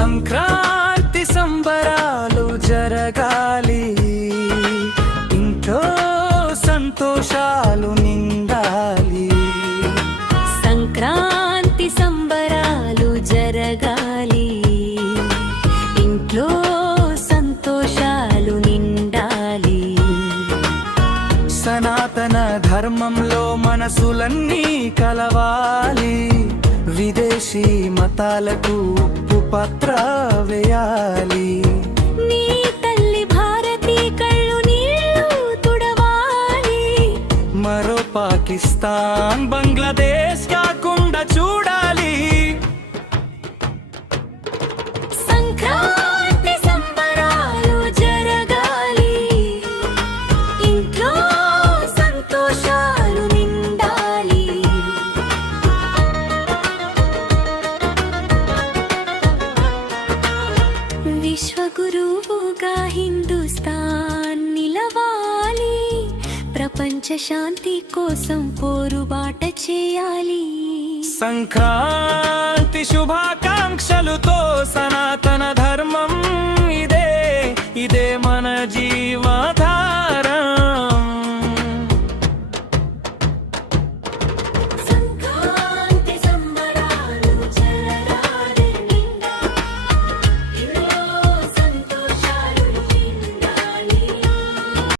సంక్రాంతి సంబరాలు జరగాలి, ఇంట్లో సంతోషాలు నిండాలి. సంక్రాంతి సంబరాలు జరగాలి, ఇంట్లో సంతోషాలు నిండాలి. సనాతన ధర్మంలో మనసులన్నీ కలవాలి, విదేశీ మతాలకు ఉప్పుపత్ర వేయాలి. నీ తల్లి భారతి కళ్ళు నీళ్ళు తుడవాలి, మరో పాకిస్తాన్ బంగ్లాదేశ్ కాకుండా చూడాలి. సంక్రాంతి సంబరాలు జరగాలి, ఇంట్లో సంతోషాలు నిండాలి. విశ్వగురువుగా హిందుస్థాన్ నిలవాలి, ప్రపంచ శాంతి కోసం పోరుబాట చేయాలి. సంక్రాంతి శుభాకాంక్షలుతో సనాతన ధర్మం